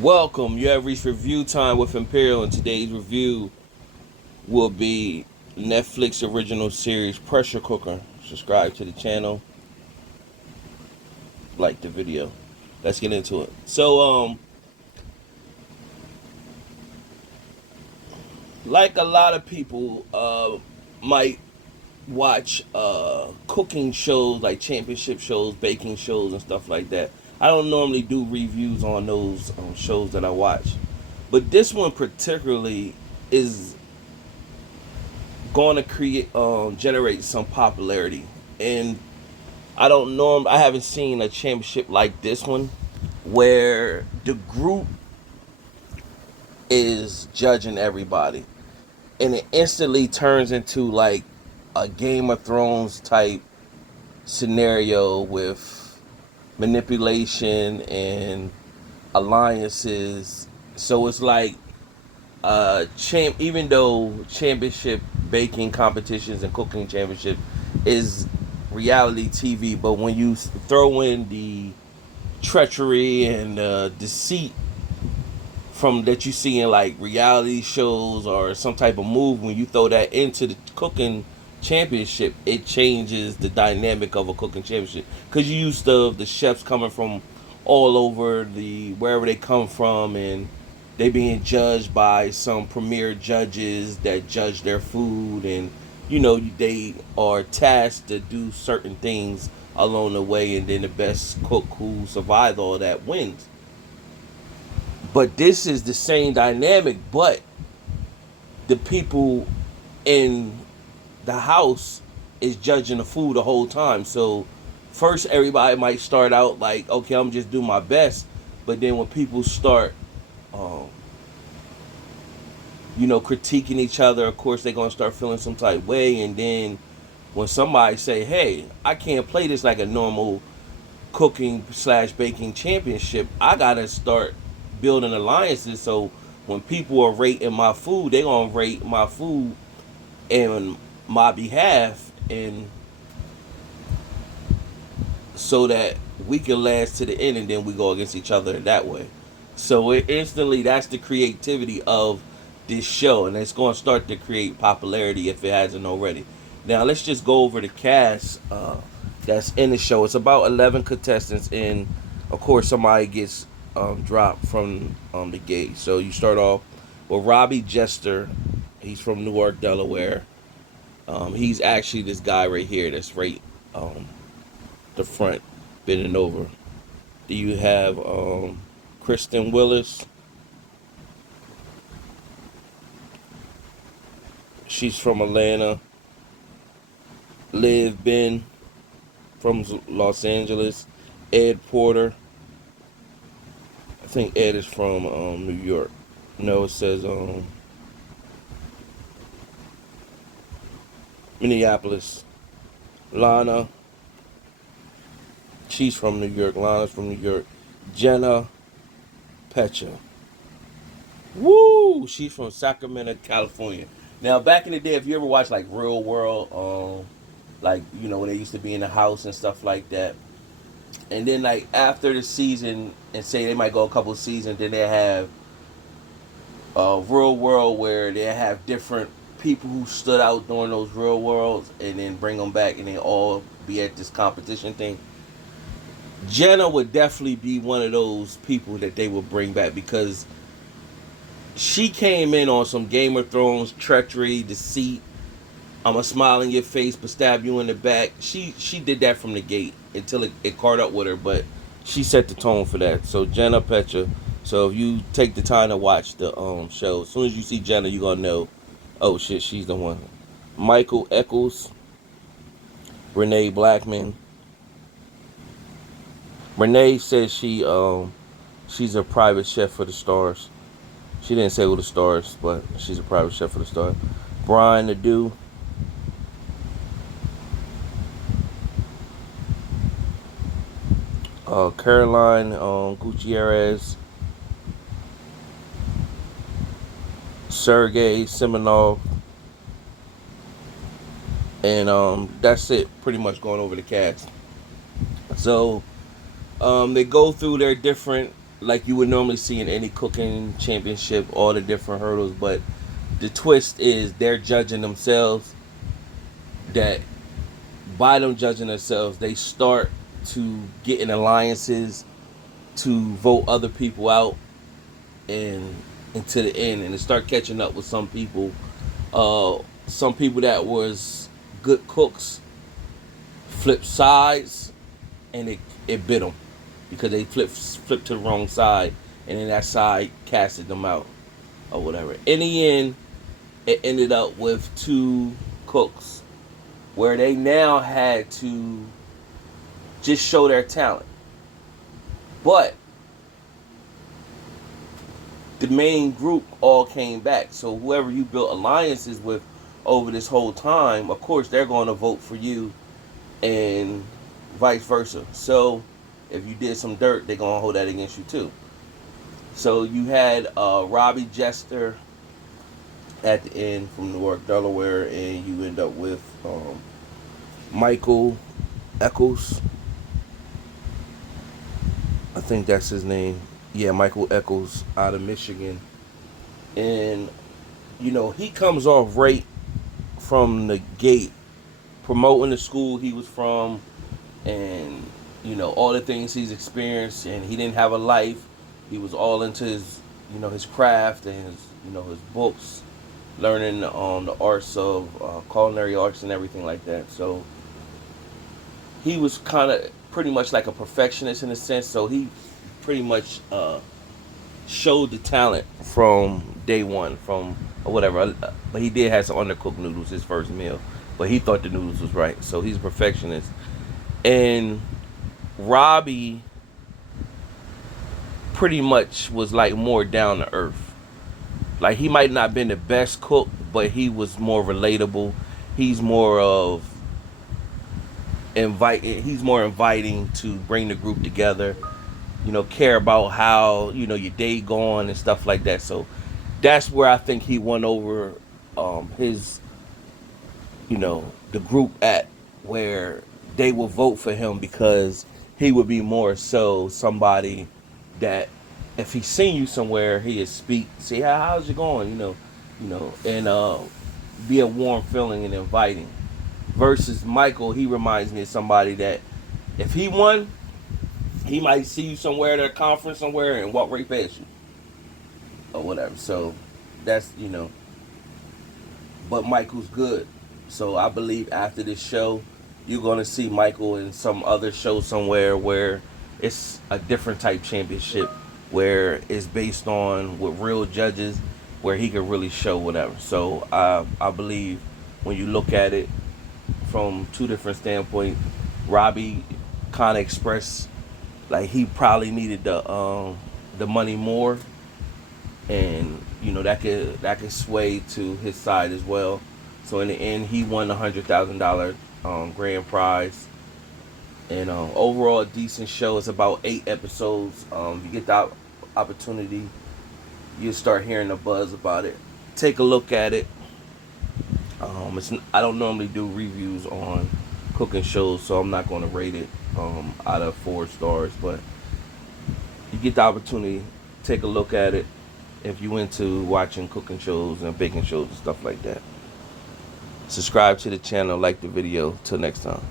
Welcome. You have reached review time with Imperial, and today's review will be Netflix original series Pressure Cooker. Subscribe to the channel, like the video. Let's get into it. Like a lot of people might watch cooking shows like championship shows, baking shows, and stuff like that. I don't normally do reviews on those shows that I watch, but this one particularly is going to create generate some popularity. And I haven't seen a championship like this one where the group is judging everybody, and it instantly turns into like a Game of Thrones type scenario with manipulation and alliances. So it's like even though championship baking competitions and cooking championship is reality TV, but when you throw in the treachery and deceit from that you see in like reality shows or some type of move, when you throw that into the cooking championship, it changes the dynamic of a cooking championship, because you used to the chefs coming from all over the wherever they come from, and they being judged by some premier judges that judge their food, and they are tasked to do certain things along the way, and then the best cook who survives all that wins. But this is the same dynamic, but the people in the house is judging the food the whole time. So first everybody might start out like, okay, I'm just doing my best. But then when people start um, critiquing each other, of course they're gonna start feeling some type of way. And then when somebody say, hey, I can't play this like a normal cooking slash baking championship, I gotta start building alliances. So when people are rating my food, they gonna rate my food in my behalf, and so that we can last to the end, and then we go against each other that way. So it instantly, that's the creativity of this show, and it's going to start to create popularity if it hasn't already. Now let's just go over the cast that's in the show. It's about 11 contestants, and of course somebody gets dropped from the gate. So you start off with Robbie Jester. He's from Newark, Delaware. He's actually this guy right here that's right the front, bending over. Do you have Kristen Willis? She's from Atlanta. Liv Ben from Los Angeles. Ed Porter. I think Ed is from New York. No, it says Minneapolis. Lana, she's from New York. Lana's from New York. Jenna Pecha. Woo! She's from Sacramento, California. Now, back in the day, if you ever watched like Real World, like when they used to be in the house and stuff like that, and then like after the season, and say they might go a couple of seasons, then they have Real World where they have different people who stood out during those Real Worlds, and then bring them back, and they all be at this competition thing. Jenna would definitely be one of those people that they would bring back, because she came in on some Game of Thrones treachery, deceit. I'ma smile in your face but stab you in the back. She did that from the gate until it caught up with her, but she set the tone for that. So Jenna Petra. So if you take the time to watch the show, as soon as you see Jenna, you're gonna know, oh shit, she's the one. Michael Eccles, Renee Blackman. Renee says she's a private chef for the stars. She didn't say who the stars, but she's a private chef for the stars. Brian Nadeau. Caroline Gutierrez. Sergey Simonov. And that's it, pretty much going over the cast. So they go through their different like you would normally see in any cooking championship, all the different hurdles. But the twist is they're judging themselves. That by them judging themselves, they start to get in alliances to vote other people out and into the end, and to start catching up with some people that was good cooks flipped sides, and it bit them because they flipped to the wrong side, and then that side casted them out or whatever. In the end, it ended up with two cooks where they now had to just show their talent. But the main group all came back. So whoever you built alliances with over this whole time, of course, they're going to vote for you and vice versa. So if you did some dirt, they're going to hold that against you too. So you had Robbie Jester at the end from Newark, Delaware, and you end up with Michael Eccles. I think that's his name. Yeah, Michael Eccles out of Michigan. And, he comes off right from the gate promoting the school he was from, and, all the things he's experienced, and he didn't have a life. He was all into his craft and his books, learning the arts of culinary arts and everything like that. So he was kind of pretty much like a perfectionist in a sense. So he pretty much showed the talent from day one, from or whatever. But he did have some undercooked noodles his first meal, but he thought the noodles was right. So he's a perfectionist. And Robbie pretty much was like more down to earth. Like he might not have been the best cook, but he was more relatable. He's more of he's more inviting to bring the group together, care about how, your day going and stuff like that. So that's where I think he won over his, the group at, where they will vote for him because he would be more so somebody that if he seen you somewhere, he'd speak, say, how's it going, and be a warm feeling and inviting. Versus Michael, he reminds me of somebody that if he won, he might see you somewhere at a conference somewhere and walk right past you or whatever. So that's, but Michael's good. So I believe after this show, you're going to see Michael in some other show somewhere where it's a different type championship, where it's based on with real judges, where he can really show whatever. So I believe when you look at it from two different standpoints, Robbie kind of expressed like he probably needed the money more, and that could sway to his side as well. So in the end, he won the $100,000 grand prize, and overall a decent show. It's about 8 episodes. If you get the opportunity, you start hearing the buzz about it. Take a look at it. I don't normally do reviews on cooking shows, so I'm not going to rate it out of 4 stars. But you get the opportunity, take a look at it if you into watching cooking shows and baking shows and stuff like that. Subscribe to the channel, like the video. Till next time.